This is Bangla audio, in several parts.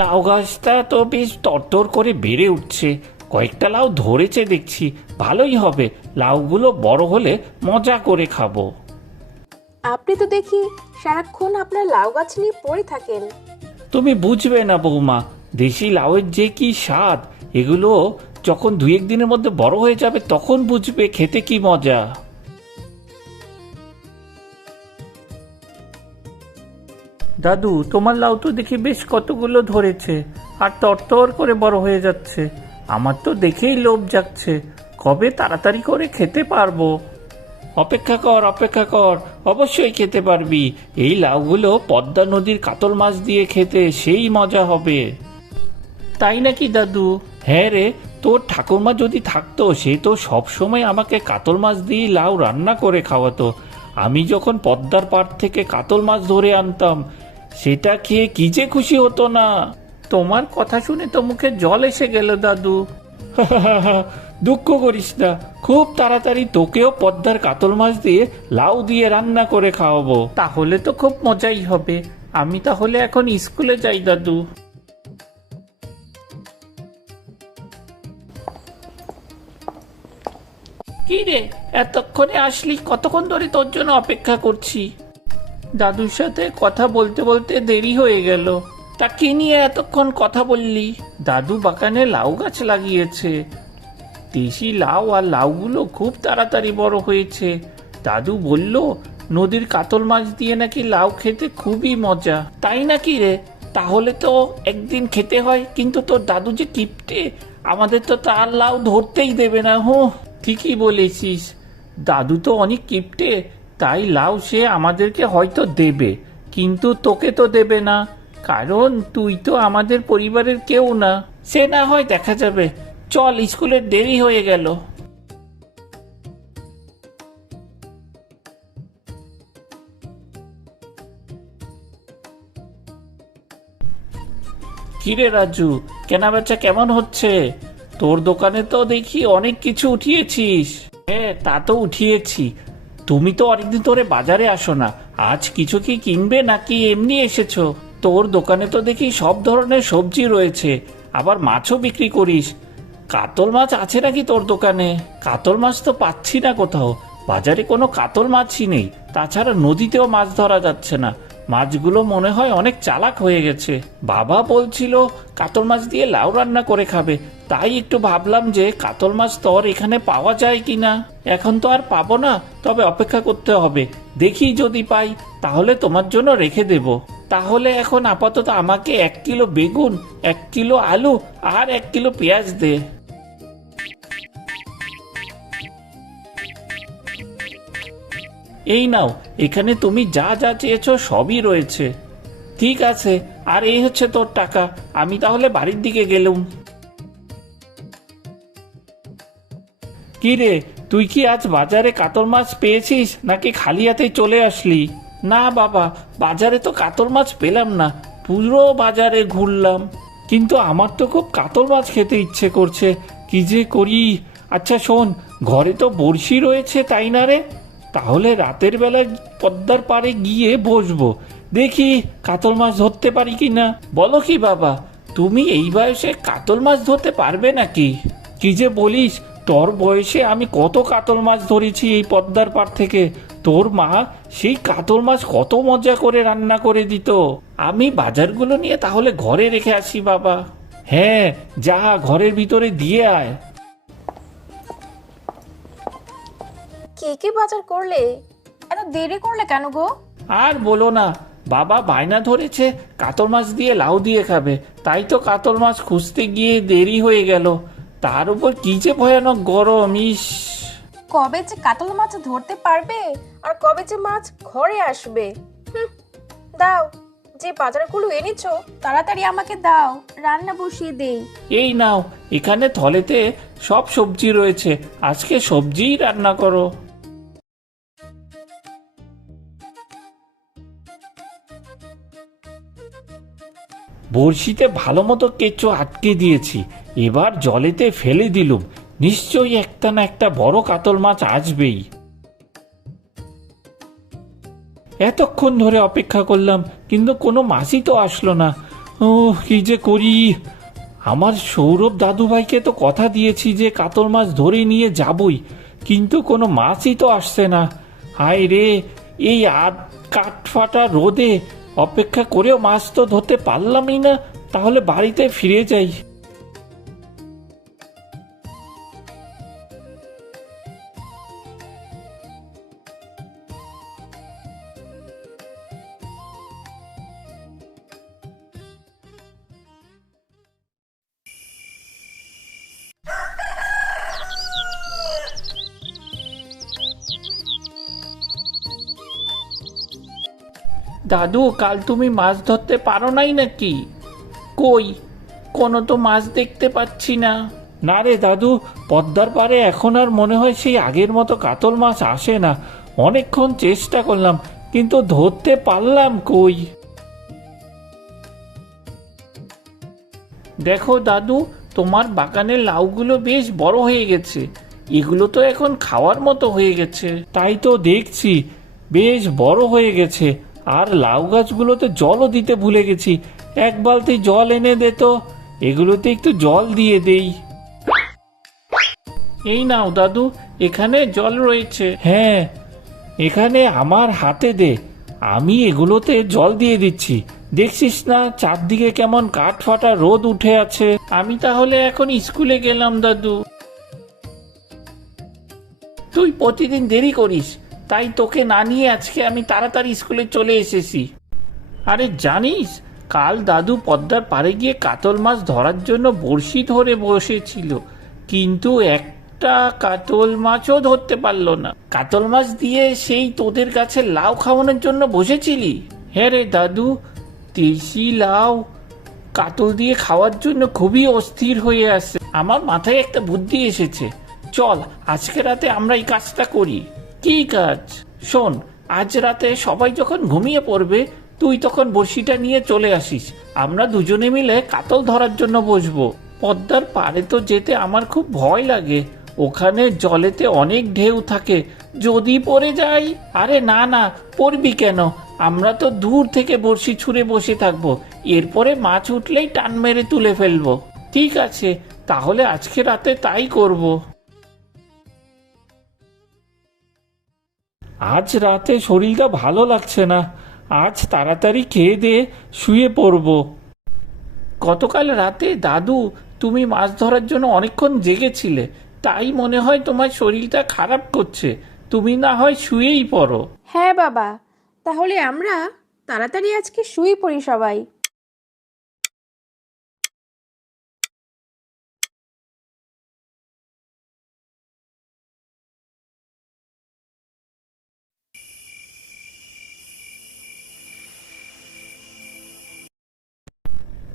লাউ গাছটা তো বেশ তরতর করে বেড়ে উঠছে, কয়েকটা লাউ ধরেছে দেখছি। ভালোই হবে, লাউগুলো বড় হলে মজা করে খাবো। আপনি তো দেখি সারাক্ষণ আপনার লাউ গাছ নিয়ে পড়ে থাকেন। তুমি বুঝবে না বৌমা, দেশি লাউয়ের যে কি স্বাদ, এগুলো যখন 2-1 দিনের মধ্যে বড় হয়ে যাবে তখন বুঝবে খেতে কি মজা। দাদু, তোমার লাউ তো দেখি বেশ কতগুলো ধরেছে আর তরতর করে বড় হয়ে যাচ্ছে। আমার তো দেখেই লোভ জাগছে, কবে তাড়াতাড়ি করে খেতে পারবো। অপেক্ষা কর, অপেক্ষা কর, অবশ্যই খেতে পারবি। এই লাউগুলো পদ্মা নদীর কাতল মাছ দিয়ে খেতে সেই মজা হবে। তাই নাকি দাদু? হ্যাঁ রে, তোর ঠাকুরমা যদি থাকতো সে তো সবসময় আমাকে কাতল মাছ দিয়ে লাউ রান্না করে খাওয়াতো। আমি যখন পদ্মার পাড় থেকে কাতল মাছ ধরে আনতাম, সেটা খেয়ে কি যে খুশি হতো না। তোমার কথা শুনে তো মুখে জল এসে গেল দাদু। দুঃখ করিস না, খুব তাড়াতাড়ি তোকেও পদ্মার কাতল মাছ দিয়ে লাউ দিয়ে রান্না করে খাওয়াবো। তাহলে তো খুব মজাই হবে। আমি তাহলে এখন স্কুলে যাই দাদু। কি রে, এতক্ষণে আসলি? কতক্ষণ ধরে তোর জন্য অপেক্ষা করছি। দাদুর সাথে কথা বলতে বলতে দেরি হয়ে গেল। তা কি নিয়ে এতক্ষণ কথা বললি? দাদু বাগানে লাউ গাছ লাগিয়েছে। দেশি লাউ আর লাউগুলো খুব তাড়াতাড়ি বড় হয়েছে। দাদু বলল নদীর কাতল মাছ দিয়ে নাকি লাউ খেতে খুবই মজা। তাই নাকি রে? তাহলে তো একদিন খেতে হয়, কিন্তু তোর দাদু যে কিপটে, আমাদের তো তার লাউ ধরতেই দেবে না। ঠিকই বলেছিস, দাদু তো অনেক কিপটে। তাই লাউ সে আমাদেরকে হয়তো দেবে, কিন্তু তোকে তো দেবে না, কারণ তুই তো আমাদের পরিবারের কেউ না। সে না হয় দেখা যাবে। চল, স্কুলের দেরি হয়ে গেল। কিরে রাজু, কেনাবেচা কেমন হচ্ছে? তোর দোকানে তো দেখি অনেক কিছু উঠিয়েছিস। হ্যাঁ, তা তো উঠিয়েছি। তুমি তো অনেকদিন ধরে বাজারে আসো না, আজ কিছু কি কিনবে নাকি এমনি এসেছো? তোর দোকানে তো দেখি সব ধরনের সবজি রয়েছে, আবার মাছও বিক্রি করিস। কাতল মাছ আছে নাকি তোর দোকানে? কাতল মাছ তো পাচ্ছি না কোথাও, বাজারে কোনো কাতল মাছই নেই। তাছাড়া নদীতেও মাছ ধরা যাচ্ছে না, মাছগুলো মনে হয় অনেক চালাক হয়ে গেছে। বাবা বলছিল কাতল মাছ দিয়ে লাউ রান্না করে খাবে, তাই একটু ভাবলাম যে কাতল মাছ তোর এখানে পাওয়া যায় কিনা। এখন তো আর পাবো না, তবে অপেক্ষা করতে হবে। দেখি যদি পাই তাহলে তোমার জন্য রেখে দেব। তাহলে এখন আপাতত আমাকে 1 কিলো বেগুন, 1 কিলো আলু আর 1 কিলো পেঁয়াজ দে। এই নাও, এখানে তুমি যা যা চেয়েছো সবই রয়েছে। ঠিক আছে, আর এই হচ্ছে তোর টাকা। আমি তাহলে বাড়ির দিকে গেলুম। কি রে, তুই কি আজ বাজারে কাতল মাছ পেয়েছিস নাকি খালি হাতে চলে আসলি? না বাবা, বাজারে তো কাতল মাছ পেলাম না, পুরো বাজারে ঘুরলাম, কিন্তু আমার তো খুব কাতল মাছ খেতে ইচ্ছে করছে। কি যে করি। আচ্ছা শোন, ঘরে তো বড়শি রয়েছে তাই না রে? তাহলে রাতের বেলা পদ্মার পাড়ে গিয়ে বসবো, দেখি কাতল মাছ ধরতে পারি কি না। বলো কি বাবা, তুমি এই বয়সে কাতল মাছ ধরতে পারবে নাকি? কি যে বলিস, তোর বয়সে আমি কত কাতল মাছ ধরেছি এই পদ্মার পাড় থেকে। তোর মা সেই কাতল মাছ কত মজা করে রান্না করে দিত। আমি বাজারগুলো নিয়ে তাহলে ঘরে রেখে আসি বাবা। হ্যাঁ, যা ঘরের ভিতরে দিয়ে আয়। কে কে বাজার করলে? এত দেরি করলে কেন গো? আর বলো না, বাবা বায়না ধরেছে কাতল মাছ দিয়ে লাউ দিয়ে খাবে, তাই তো কাতল মাছ খুঁজতে গিয়ে দেরি হয়ে গেল। তার উপর কি যে ভয়ানক গরম, ইস। কবে যে কাতল মাছ ধরতে পারবে আর কবে যে মাছ ঘরে আসবে? দাও, যে বাজারগুলো এনেছো তাড়াতাড়ি আমাকে দাও, রান্না বসিয়ে দেই। এই নাও, এখানে থলেতে সব সবজি রয়েছে, আজকে সবজিই রান্না করো। বড়শিতে ভালো মতো কেঁচো আটকে দিয়েছি, এবার জলেতে ফেলে দিলুম, নিশ্চয়ই একটা না একটা বড় কাতল মাছ আসবেই। এতক্ষণ ধরে অপেক্ষা করলাম, কিন্তু কোনো মাছই তো আসলো না। ও কি যে করি। আমার সৌরভ দাদুভাইকে তো কথা দিয়েছি যে কাতল মাছ ধরে নিয়ে যাবই, কিন্তু কোনো মাছই তো আসছে না। হায় রে, এই কাঠফাটা রোদে অপেক্ষা করেও মাছ তো ধরতে পারলামই না। তাহলে বাড়িতে ফিরে যাই। দাদু, কাল তুমি মাছ ধরতে পারো নাই নাকি? কই, কোনো তো মাছ দেখতে পাচ্ছি না। না রে দাদু, পদ্মার পাড়ে এখন আর মনে হয় সেই আগের মতো কাতল মাছ আসে না। অনেকক্ষণ চেষ্টা করলাম, কিন্তু ধরতে পারলাম কই। দেখো দাদু, তোমার বাগানের লাউগুলো বেশ বড় হয়ে গেছে। এগুলো তো এখন খাওয়ার মতো হয়ে গেছে। তাই তো দেখছি, বেশ বড় হয়ে গেছে। আর লাউ গাছগুলোতে জলও দিতে ভুলে গেছি। এক বালতি জল এনে দে তো, এগুলোতে একটু জল দিয়ে দেই। এই নাও দাদু, এখানে জল রয়েছে। হ্যাঁ, এখানে আমার হাতে দে, আমি এগুলোতে জল দিয়ে দিচ্ছি। দেখছিস না চারদিকে কেমন কাঠ ফাটা রোদ উঠে আছে। আমি তাহলে এখন স্কুলে গেলাম দাদু। তুই প্রতিদিন দেরি করিস, তাই তোকে না নিয়ে আজকে আমি তাড়াতাড়ি স্কুলে চলে এসেছি। আরে জানিস, কাল দাদু পদ্মার পাড়ে গিয়ে কাতল মাছ ধরার জন্য বড়শি ধরে বসেছিল, কিন্তু একটা কাতল মাছও ধরতে পারলো না। কাতল মাছ দিয়ে সেই তোদের কাছে লাউ খাওয়ানোর জন্য বসেছিলি? হ্যাঁ রে দাদু, দেশি লাউ কাতল দিয়ে খাওয়ার জন্য খুবই অস্থির হয়ে আসছে। আমার মাথায় একটা বুদ্ধি এসেছে, চল আজকে রাতে আমরা এই কাজটা করি। কি কাজ? শোন, আজ রাতে সবাই যখন ঘুমিয়ে পড়বে, তুই তখন বড়শিটা নিয়ে চলে আসিস। আমরা দুজনে মিলে কাতল ধরার জন্য বসবো। পদ্মার পাড়ে তো যেতে আমার খুব ভয় লাগে, ওখানে জলেতে অনেক ঢেউ থাকে, যদি পড়ে যাই। আরে না না, পড়বি কেন? আমরা তো দূর থেকে বড়শি ছুঁড়ে বসে থাকবো, এরপরে মাছ উঠলেই টান মেরে তুলে ফেলবো। ঠিক আছে, তাহলে আজকে রাতে তাই করব। আজ রাতে শরীরটা ভালো লাগছে না, আজ তাড়াতাড়ি খেয়ে দিয়ে শুয়ে পড়ব। গতকাল রাতে দাদু, তুমি মাছ ধরার জন্য অনেকক্ষণ জেগেছিলে, তাই মনে হয় তোমার শরীরটা খারাপ করছে। তুমি না হয় শুয়েই পড়ো। হ্যাঁ বাবা, তাহলে আমরা তাড়াতাড়ি আজকে শুয়ে পড়ি সবাই।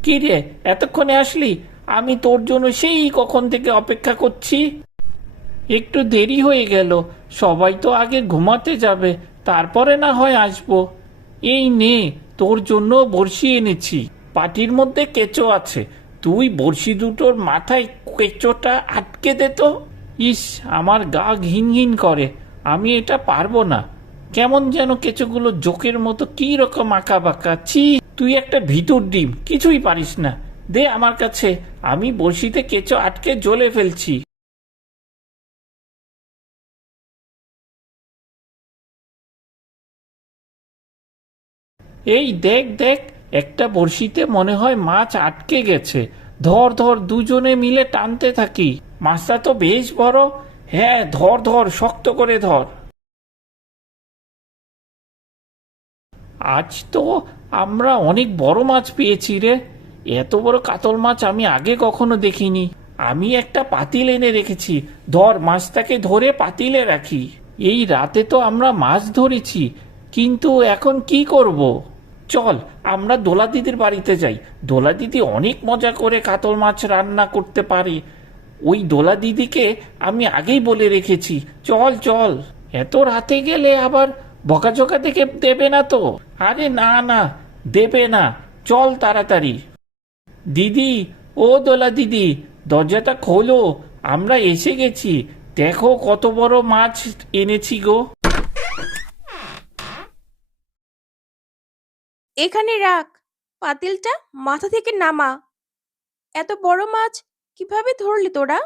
কি রে, এতক্ষণে আসলি? আমি তোর জন্য সেই কখন থেকে অপেক্ষা করছি। একটু দেরি হয়ে গেল, সবাই তো আগে ঘুমাতে যাবে, তারপরে না হয় আসবো। এই নে, তোর জন্য বড়শি এনেছি। পাটির মধ্যে কেঁচো আছে, তুই বড়শি দুটোর মাথায় কেঁচোটা আটকে দে তো। ইস, আমার গা ঘিন ঘিন করে, আমি এটা পারবো না। কেমন যেন কেঁচোগুলো জোকের মতো কি রকম আঁকা বাঁকা। ছি, তুই একটা ভিতর ডিম, কিছুই পারিস না। দে আমার কাছে, আমি বড়শিতে কেঁচো আটকে জ্বলে ফেলছি। এই দেখ দেখ, একটা বড়শিতে মনে হয় মাছ আটকে গেছে। ধর ধর, দুজনে মিলে টানতে থাকি। মাছটা তো বেশ বড়। হ্যাঁ, ধর ধর, শক্ত করে ধর। আজ তো আমরা অনেক বড় মাছ পেয়েছি রে। এত বড় কাতল মাছ আমি আগে কখনো দেখিনি। আমি একটা পাতিল এনে রেখেছি, ধর মাছটাকে ধরে পাতিলে রাখি। এই রাতে তো আমরা মাছ ধরেছি, কিন্তু এখন কি করব? চল আমরা দোলা দিদির বাড়িতে যাই। দোলা দিদি অনেক মজা করে কাতল মাছ রান্না করতে পারে। ওই দোলা দিদিকে আমি আগেই বলে রেখেছি। চল চল, এত রাতে গেলে আবার বকাঝকা দেখে দেবে না তো? আরে না না, দেবে না। চল তাড়াতাড়ি। দিদি, ও দোলা দিদি, দরজাটা খোলো, আমরা এসে গেছি। দেখো কত বড় মাছ এনেছি গো। এখানে রাখ, পাতিলটা মাথা থেকে নামা। এত বড় মাছ কিভাবে ধরলি তোরা?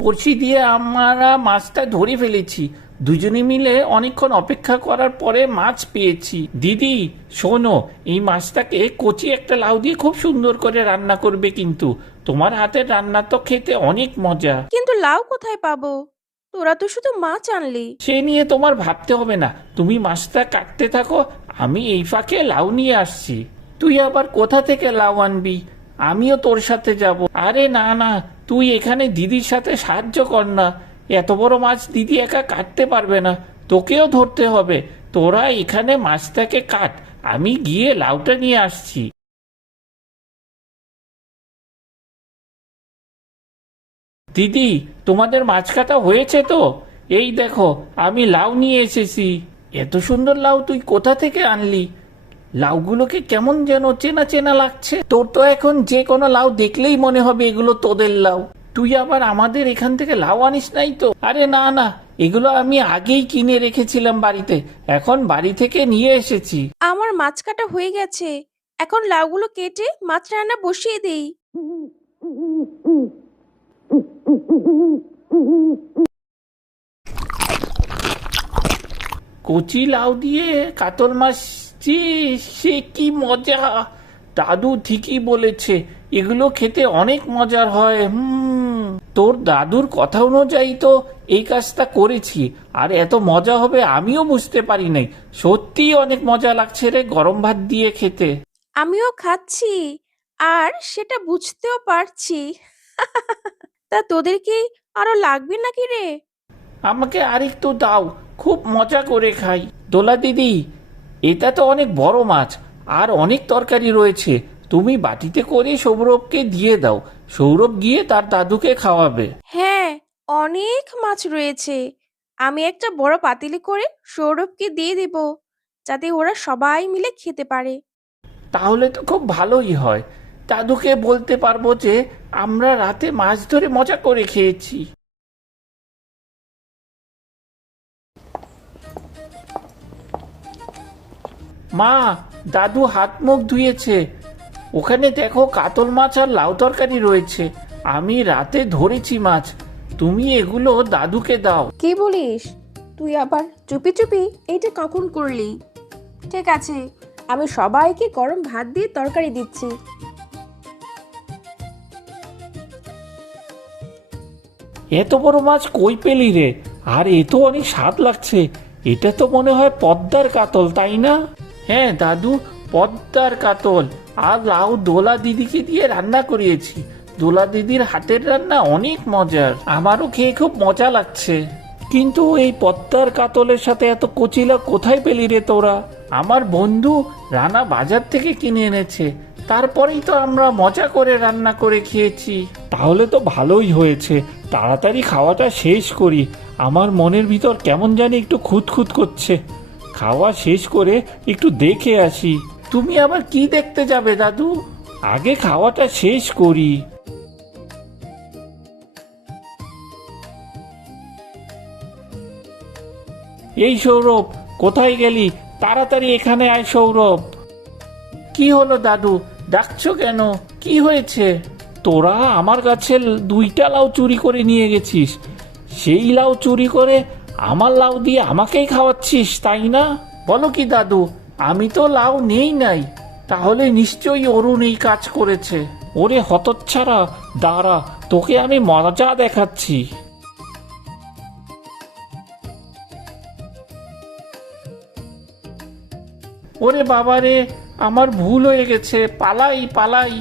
বড়শি দিয়ে আমরা মাছটা ধরে ফেলেছি। দুজনে মিলে অনেকক্ষণ অপেক্ষা করার পরে মাছ পেয়েছি। দিদি শোনো, এই মাছটাকে কচি একটা লাউ দিয়ে খুব সুন্দর করে রান্না করবে, কিন্তু তোমার হাতের রান্না তো খেতে অনেক মজা। কিন্তু লাউ কোথায় পাবো? তোরা তো শুধু মাছ আনলি। সে নিয়ে তোমার ভাবতে হবে না, তুমি মাছটা কাটতে থাকো, আমি এই ফাঁকে লাউ নিয়ে আসছি। তুই আবার কোথা থেকে লাউ আনবি? আমিও তোর সাথে যাব। আরে না না, তুই এখানে দিদির সাথে সাহায্য কর না। এত বড় মাছ দিদি একা কাটতে পারবে না, তোকেও ধরতে হবে। তোরা এখানে মাছটাকে কাট, আমি গিয়ে লাউটা নিয়ে আসছি। দিদি, তোমাদের মাছ কাটা হয়েছে তো? এই দেখো, আমি লাউ নিয়ে এসেছি। এত সুন্দর লাউ তুই কোথা থেকে আনলি? লাউগুলোকে কেমন যেন চেনা চেনা লাগছে। তোর তো এখন যে কোনো লাউ দেখলেই মনে হবে এগুলো তোদের লাউ। তুই আবার আমাদের এখান থেকে লাউ আনিস নাই তো? আরে না না, এগুলো আমি আগেই কিনে রেখেছিলাম বাড়িতে, এখন বাড়ি থেকে নিয়ে এসেছি। আমার মাছ কাটা হয়ে গেছে, এখন লাউগুলো কেটে মাছ রান্না বসিয়ে দেই। কচি লাউ দিয়ে কাতল মাছ, ছি, সে কি মজা! দাদু ঠিকই বলেছে, এগুলো খেতে অনেক মজার হয়। তোর দাদুর কথা অনুযায়ী তো এই কাজটা করেছি, আর এত মজা হবে আমিও বুঝতে পারি নাই। সত্যিই অনেক মজা লাগছে রে গরম ভাত দিয়ে খেতে। আমিও খাচ্ছি, আর সেটা বুঝতেও পারছি। তা তোদের কি আরো লাগবে নাকি রে? আমাকে আরেকটু দাও, খুব মজা করে খাই। দোলা দিদি, এটা তো অনেক বড় মাছ, আর অনেক তরকারি রয়েছে। তুমি বাটিতে করে সৌরভকে দিয়ে দাও, সৌরভ গিয়ে তার দাদুকে খাওয়াবে। হ্যাঁ, অনেক মাছ রয়েছে। আমি একটা বড় পাতিলে করে সৌরভকে দিয়ে দেব, যাতে ওরা সবাই মিলে খেতে পারে। তাহলে তো খুব ভালোই হয়। দাদুকে বলতে পারবো যে আমরা রাতে মাছ ধরে মজা করে খেয়েছি। মা, দাদু হাত মুখ ধুয়েছে। ওখানে দেখো, কাতল মাছ আর লাউ তরকারি রয়েছে। আমি রাতে ধরেছি মাছ, তুমি এগুলো দাদুকে দাও। কি বলিস? তুই আবার চুপি চুপি এইটা কখন করলি? ঠিক আছে, আমি সবাইকে গরম ভাত দিয়ে তরকারি দিচ্ছি। এত বড় মাছ কই পেলি রে? আর এ তো অনেক স্বাদ লাগছে। এটা তো মনে হয় পদ্মার কাতল, তাই না? হ্যাঁ দাদু, পদ্মার কাতল। আর লাউ দোলা দিদিকে দিয়ে রান্না করিয়েছি। দোলা দিদির হাতের রান্না অনেক মজার, আমারও খেয়ে খুব মজা লাগছে। কিন্তু এই পদ্মার কাতলের সাথে এত কচি লাউ কোথায় পেলি রে তোরা? আমার বন্ধু রানা বাজার থেকে কিনে এনেছে, তারপরেই তো আমরা মজা করে রান্না করে খেয়েছি। তাহলে তো ভালোই হয়েছে, তাড়াতাড়ি খাওয়াটা শেষ করি। আমার মনের ভিতর কেমন জানি একটু খুঁতখুত করছে। খাওয়া শেষ করে একটু দেখে আসি। তুমি আবার কি দেখতে যাবে দাদু? আগে খাওয়াটা শেষ করি। এই সৌরভ, কোথায় গেলি? তাড়াতাড়ি এখানে আয় সৌরভ। কি হলো দাদু, ডাকছো কেন? কি হয়েছে? তোরা আমার গাছের 2টা লাউ চুরি করে নিয়ে গেছিস। সেই লাউ চুরি করে আমার লাউ দিয়ে আমাকেই খাওয়াচ্ছিস, তাই না? বলো কি দাদু, আমি তো লাউ নেই নাই। তাহলে নিশ্চয়ই অরুণ এই কাজ করেছে। ওরে হতচ্ছাড়া, দাঁড়া, তোকে আমি মজা দেখাচ্ছি। ওরে বাবা রে, আমার ভুল হয়ে গেছে, পালাই পালাই।